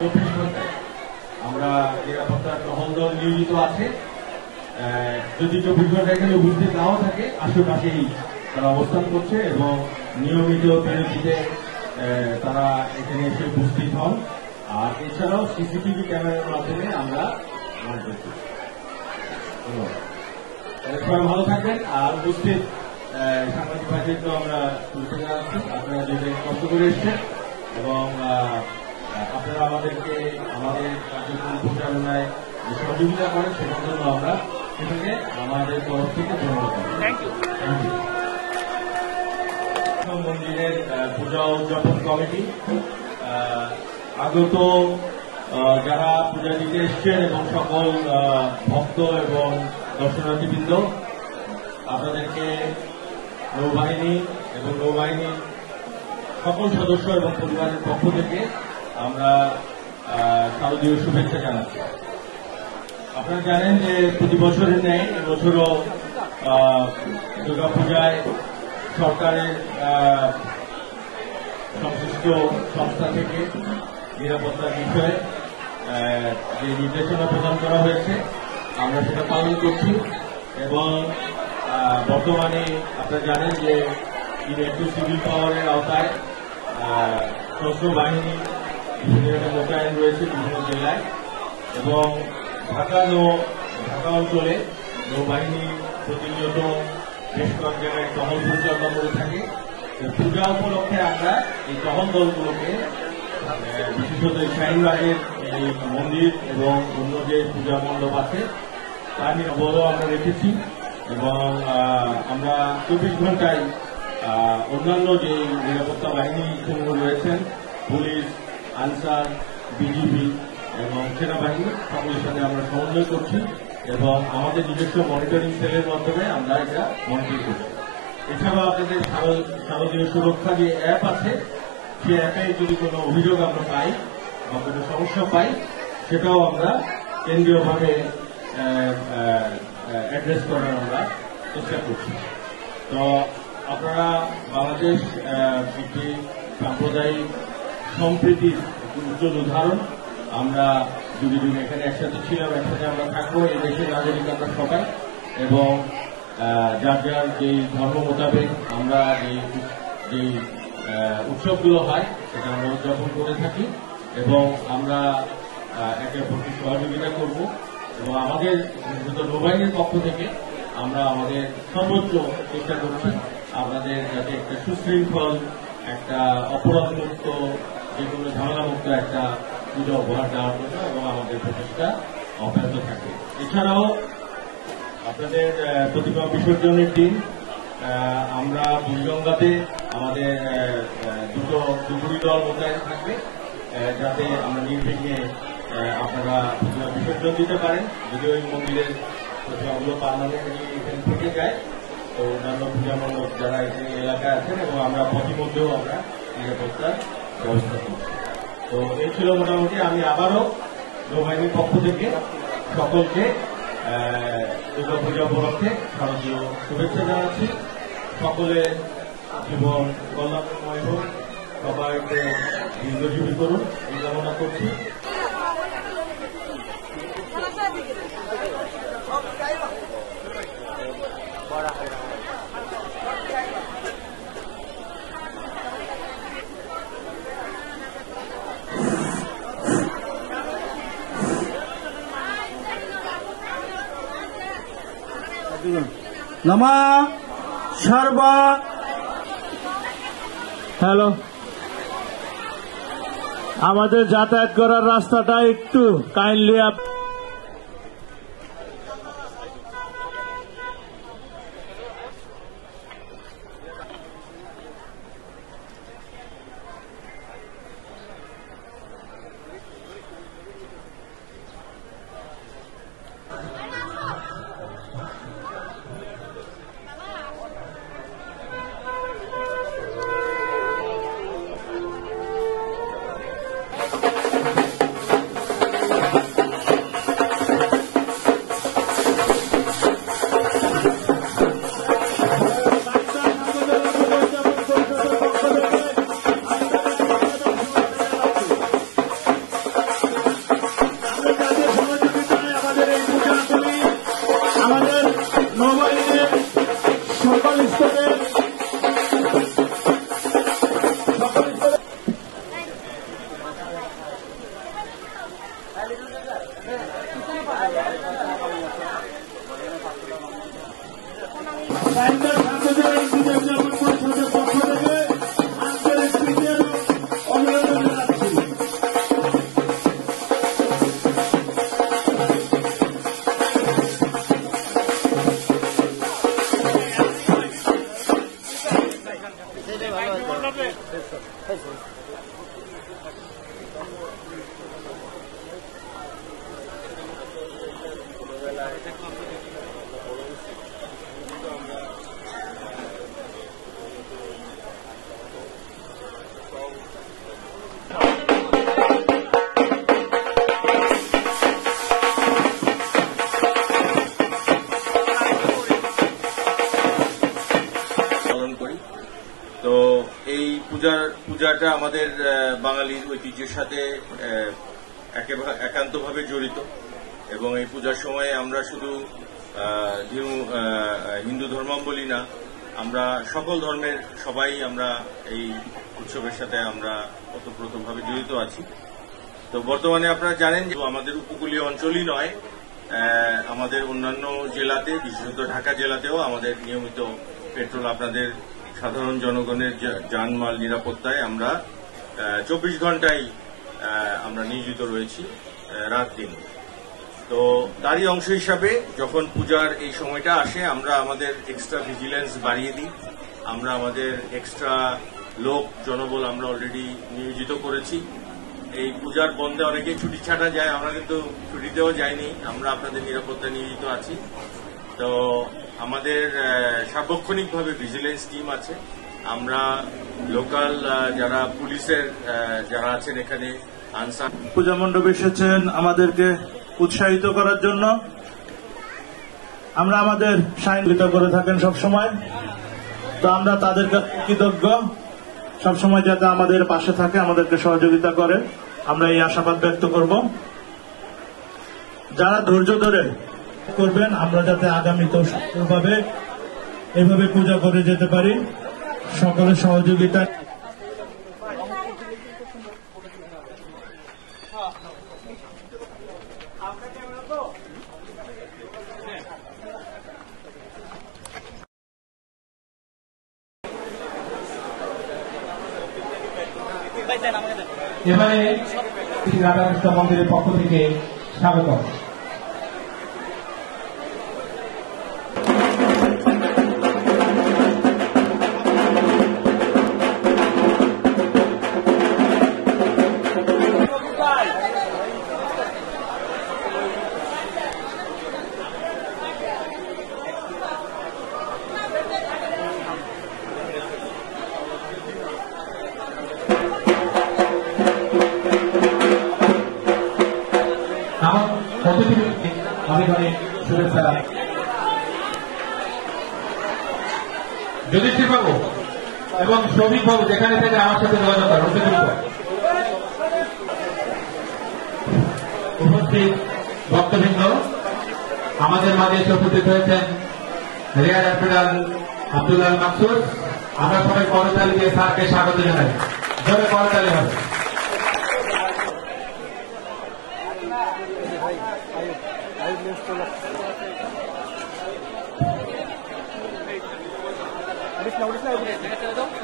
24 ঘন্টায় আমরা নিরাপত্তার টহল দল নিয়োজিত আছে। যদি 24 ঘন্টা এখানে উপস্থিত নাও থাকে, আশেপাশেই তারা অবস্থান করছে এবং নিয়মিত বিরতিতে তারা এখানে এসে উপস্থিত হন। আর এছাড়াও সিসিটিভি ক্যামেরার মাধ্যমে আমরা মনিটর করছি। সবাই ভালো থাকবেন। আর উপস্থিত সাংবাদিক ভাইদেরকেও আমরা শুনতে জানাচ্ছি, আপনারা যেটা কষ্ট করে এসছেন এবং আপনারা আমাদেরকে আমাদের কার্যক্রম পরিচালনায় যে সহযোগিতা করেন সেটার জন্য আমরা সেটাকে আমাদের তরফ থেকে ধন্যবাদ জানাই। মন্দিরের পূজা উদযাপন কমিটি আগত যারা পূজা দিতে এসছেন এবং সকল ভক্ত এবং দর্শনার্থীবৃন্দ, আপনাদেরকে নৌবাহিনী এবং নৌবাহিনীর সকল সদস্য এবং পরিবারের পক্ষ থেকে আমরা শারদীয় শুভেচ্ছা জানাচ্ছি। আপনারা জানেন যে প্রতি বছরের ন্যায় এবছরও দুর্গাপূজায় সরকারের সংশ্লিষ্ট সংস্থা থেকে নিরাপত্তার বিষয়ে যে নির্দেশনা প্রদান করা হয়েছে আমরা সেটা পালন করছি। এবং বর্তমানে আপনারা জানেন যে একটু সিভিল পাওয়ারের আওতায় সশস্ত্র বাহিনী বিভিন্ন জায়গায় মোতায়েন রয়েছে বিভিন্ন জেলায় এবং ঢাকা অঞ্চলে নৌবাহিনী প্রতিনিয়ত বেশ কয়েক জায়গায় টহল পরিচালনা করে থাকে। পূজা উপলক্ষে আমরা এই টহল দলগুলোকে বিশেষত শাহিনবাগের এই মন্দির এবং অন্য যে পূজা মণ্ডপ আছে তার বড় আমরা রেখেছি এবং আমরা 24 ঘন্টায় অন্যান্য যে নিরাপত্তা বাহিনী সমূহ রয়েছেন, পুলিশ, আনসার, বিজিবি এবং সেনাবাহিনী, সকলের সাথে আমরা সমন্বয় করছি এবং আমাদের নিজস্ব মনিটরিং সেলের মাধ্যমে আমরা এটা মনিটর করছি। এছাড়াও আপনাদের শারদীয় সুরক্ষা যে অ্যাপ আছে, সেই অ্যাপে যদি কোনো অভিযোগ আমরা পাই বা কোনো সমস্যা পাই, সেটাও আমরা কেন্দ্রীয়ভাবে অ্যাড্রেস করার আমরা চেষ্টা করছি। তো আপনারা বাংলাদেশ একটি সাম্প্রদায়িক সম্প্রীতির একটি উজ্জ্বল উদাহরণ। আমরা যুগে যুগে এখানে একসাথে ছিলাম, একসাথে আমরা থাকবো, এই দেশের নাগরিক আমরা সবাই এবং যার যার যেই ধর্ম মোতাবেক আমরা যে উৎসবগুলো হয় সেটা আমরা উদযাপন করে থাকি এবং আমরা একে অপরকে সহযোগিতা করব এবং আমাদের নৌবাহিনীর পক্ষ থেকে আমরা আমাদের সর্বোচ্চ চেষ্টা করছি আপনাদের যাতে একটা সুশৃঙ্খল, একটা অপরাধমুক্ত, যে কোনো ঝামেলামুক্ত একটা পূজা উপহার দেওয়ার জন্য এবং আমাদের প্রচেষ্টা অব্যাহত থাকে। এছাড়াও আপনাদের প্রতিমা বিসর্জনের দিন আমরা বুড়িগঙ্গাতে আমাদের দুপুরি দল মোতায়েন থাকবে যাতে আমরা নির্বিঘ্নে আপনারা প্রতিমা বিসর্জন দিতে পারেন। যদিও এই মন্দিরের প্রতিমাগুলো পার্মানেন্টলি এখানে থেকে যায়, তো অন্যান্য পূজা মণ্ডপ যারা এখানে এলাকায় আছেন এবং আমরা পথিমধ্যেও আমরা নিরাপত্তার ব্যবস্থা করছি। তো এই ছিল মোটামুটি। আমি আবারও নৌবাহিনীর পক্ষ থেকে সকলকে দুর্গাপূজা উপলক্ষে শারদীয় শুভেচ্ছা জানাচ্ছি। সকলের জীবন কল্যাণময় হোক, সবাইকে দীর্ঘজীবী করুন এই কামনা করছি। নমা সর্বা হ্যালো, আমাদের যাতায়াত করার রাস্তাটা একটু কাইন্ডলি পূজাটা আমাদের বাঙালির ঐতিহ্যের সাথে একান্তভাবে জড়িত এবং এই পূজার সময় আমরা শুধু হিন্দু ধর্মাবলম্বী না, আমরা সকল ধর্মের সবাই আমরা এই উৎসবের সাথে আমরা ওতপ্রোতভাবে জড়িত আছি। তো বর্তমানে আপনারা জানেন যে আমাদের উপকূলীয় অঞ্চলই নয়, আমাদের অন্যান্য জেলাতে, বিশেষত ঢাকা জেলাতেও আমাদের নিয়মিত পেট্রোল আপনাদের সাধারণ জনগণের যানমাল নিরাপত্তায় আমরা 24 ঘন্টায় আমরা নিয়োজিত রয়েছি, রাত দিন। তো তারই অংশ হিসাবে যখন পূজার এই সময়টা আসে আমরা আমাদের এক্সট্রা ভিজিলেন্স বাড়িয়ে দিই, আমরা আমাদের এক্সট্রা লোক জনবল আমরা অলরেডি নিয়োজিত করেছি। এই পূজার বন্ধে অনেকেই ছুটি ছাটা যায়, আমরা কিন্তু ছুটিতেও যাইনি, আমরা আপনাদের নিরাপত্তা নিয়োজিত আছি। তো আমাদের সার্বক্ষণিকভাবে ভিজিলেন্স টিম আছে, আমরা লোকাল যারা পুলিশের যারা আছেন এখানে আনসার পূজা মণ্ডপে এসেছেন আমাদেরকে উৎসাহিত করার জন্য। আমরা আমাদের সাহিত্য করে থাকেন সবসময়, তো আমরা তাদের কৃতজ্ঞ সবসময় যাতে আমাদের পাশে থাকে, আমাদেরকে সহযোগিতা করে, আমরা এই আশাবাদ ব্যক্ত করব। যারা ধৈর্য ধরে করবেন, আমরা যাতে আগামীতেও সুন্দরভাবে এভাবে পূজা করে যেতে পারি, সকলের সহযোগিতা। এবারে শ্রী রাধাকৃষ্ণ মন্দিরের পক্ষ থেকে স্বাগত। অনেক অনেক শুভেচ্ছা। যুধিষ্ঠির বাবু এবং শ্রমিক বাবু যেখানে থেকে আমার সাথে যোগাযোগ করেন, উপস্থিত ভক্তবৃন্দ, আমাদের মাঝে এসে উপস্থিত হয়েছেন রিয়ার অ্যাডমিরাল আব্দুল্লাহ মাকসুদ। আমরা সবাই করতালি দিয়ে স্যারকে স্বাগত জানাই, জোরে করতালি হবে। udah